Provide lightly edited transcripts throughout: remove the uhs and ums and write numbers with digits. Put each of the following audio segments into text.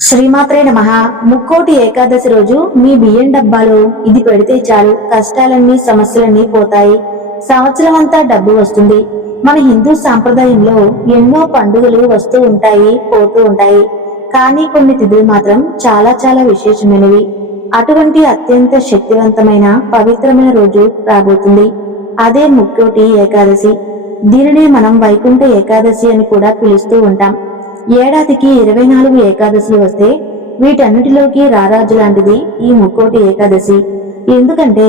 శ్రీమాత్రే నమః. ముక్కోటి ఏకాదశి రోజు మీ బియ్యం డబ్బాలో ఇది పెడితే చాలు, కష్టాలన్నీ సమస్యలన్నీ పోతాయి, సంవత్సరం అంతా డబ్బు వస్తుంది. మన హిందూ సాంప్రదాయంలో ఎన్నో పండుగలు వస్తూ ఉంటాయి, పోతూ ఉంటాయి. కానీ కొన్ని తిథులు మాత్రం చాలా చాలా విశేషమైనవి. అటువంటి అత్యంత శక్తివంతమైన పవిత్రమైన రోజు రాబోతుంది. అదే ముక్కోటి ఏకాదశి. దీనినే మనం వైకుంఠ ఏకాదశి అని కూడా పిలుస్తూ ఉంటాం. ఏడాదికి 24 ఏకాదశులు వస్తే వీటన్నిటిలోకి రారాజు లాంటిది ఈ ముక్కోటి ఏకాదశి. ఎందుకంటే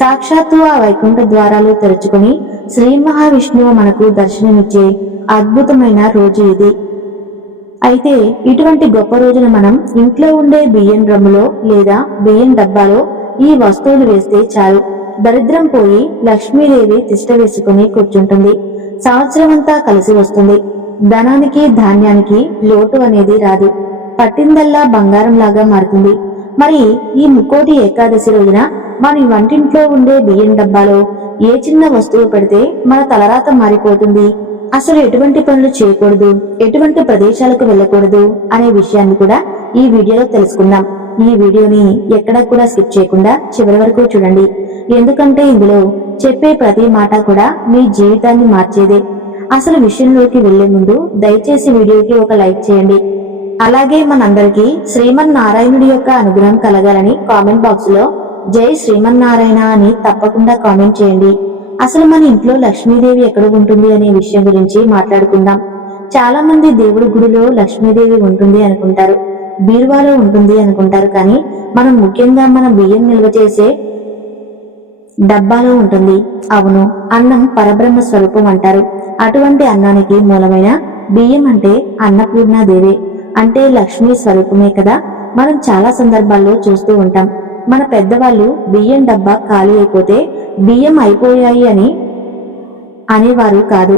సాక్షాత్తు ఆ వైకుంఠ ద్వారాలు తెరుచుకుని శ్రీ మహావిష్ణువు మనకు దర్శనమిచ్చే అద్భుతమైన రోజు ఇది. అయితే ఇటువంటి గొప్ప రోజున మనం ఇంట్లో ఉండే బియ్యం డ్రమ్ములో లేదా బియ్యం డబ్బాలో ఈ వస్తువులు వేస్తే చాలు, దరిద్రం పోయి లక్ష్మీదేవి తిష్ట వేసుకుని కూర్చుంటుంది. సంవత్సరం అంతా కలిసి వస్తుంది. ధనానికి ధాన్యానికి లోటు అనేది రాదు. పట్టిందల్లా బంగారం లాగా మారుతుంది. మరి ఈ ముక్కోటి ఏకాదశి రోజున మన వంటింట్లో ఉండే బియ్యం డబ్బాలో ఏ చిన్న వస్తువు పెడితే మన తలరాత మారిపోతుంది, అసలు ఎటువంటి పనులు చేయకూడదు, ఎటువంటి ప్రదేశాలకు వెళ్ళకూడదు అనే విషయాన్ని కూడా ఈ వీడియోలో తెలుసుకుందాం. ఈ వీడియోని ఎక్కడా కూడా స్కిప్ చేయకుండా చివరి వరకు చూడండి. ఎందుకంటే ఇందులో చెప్పే ప్రతి మాట కూడా మీ జీవితాన్ని మార్చేదే. అసలు విషయంలోకి వెళ్లే ముందు దయచేసి వీడియోకి ఒక లైక్ చేయండి. అలాగే మనందరికీ శ్రీమన్నారాయణుడి యొక్క అనుగ్రహం కలగాలని కామెంట్ బాక్స్ లో జై శ్రీమన్నారాయణ అని తప్పకుండా కామెంట్ చేయండి. అసలు మన ఇంట్లో లక్ష్మీదేవి ఎక్కడ ఉంటుంది అనే విషయం గురించి మాట్లాడుకుందాం. చాలా మంది దేవుడి గుడిలో లక్ష్మీదేవి ఉంటుంది అనుకుంటారు, బీరువాలో ఉంటుంది అనుకుంటారు. కానీ మనం ముఖ్యంగా మన బియ్యం నిల్వ చేసే డబ్బాలో ఉంటుంది. అవును, అన్నం పరబ్రహ్మ స్వరూపం అంటారు. అటువంటి అన్నానికి మూలమైన బియ్యం అంటే అన్నపూర్ణాదేవి, అంటే లక్ష్మీ స్వరూపమే కదా. మనం చాలా సందర్భాల్లో చూస్తూ ఉంటాం. మన పెద్దవాళ్ళు బియ్యం డబ్బా ఖాళీ అయిపోతే బియ్యం అయిపోయాయి అని అనేవారు కాదు,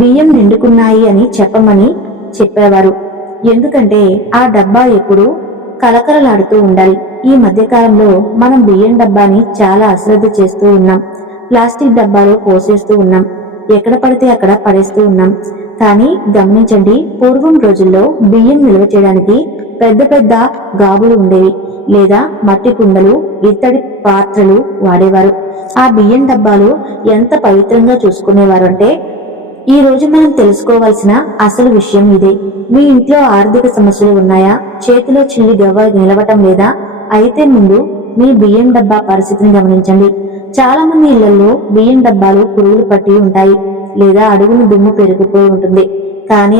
బియ్యం నిండుకున్నాయి అని చెప్పమని చెప్పేవారు. ఎందుకంటే ఆ డబ్బా ఎప్పుడు కలకలలాడుతూ ఉండాలి. ఈ మధ్య కాలంలో మనం బియ్యం డబ్బాని చాలా అశ్రద్ధ చేస్తూ ఉన్నాం. ప్లాస్టిక్ డబ్బాలో పోసేస్తూ ఉన్నాం, ఎక్కడ పడితే అక్కడ పడేస్తూ ఉన్నాం. కానీ గమనించండి, పూర్వం రోజుల్లో బియ్యం నిల్వ చేయడానికి పెద్ద పెద్ద గాబులు ఉండేవి, లేదా మట్టి కుండలు, ఇత్తడి పాత్రలు వాడేవారు. ఆ బియ్యం డబ్బాలు ఎంత పవిత్రంగా చూసుకునేవారు అంటే, ఈ రోజు మనం తెలుసుకోవాల్సిన అసలు విషయం ఇదే. మీ ఇంట్లో ఆర్థిక సమస్యలు ఉన్నాయా, చేతిలో చిల్లి గవ్వ నిలవటం లేదా, అయితే ముందు మీ బియ్యం డబ్బా పరిస్థితిని గమనించండి. చాలా మంది ఇళ్లలో బియ్యం డబ్బాలు పురుగులు పట్టి ఉంటాయి, లేదా అడుగును దుమ్ము పెరిగిపోయి ఉంటుంది. కానీ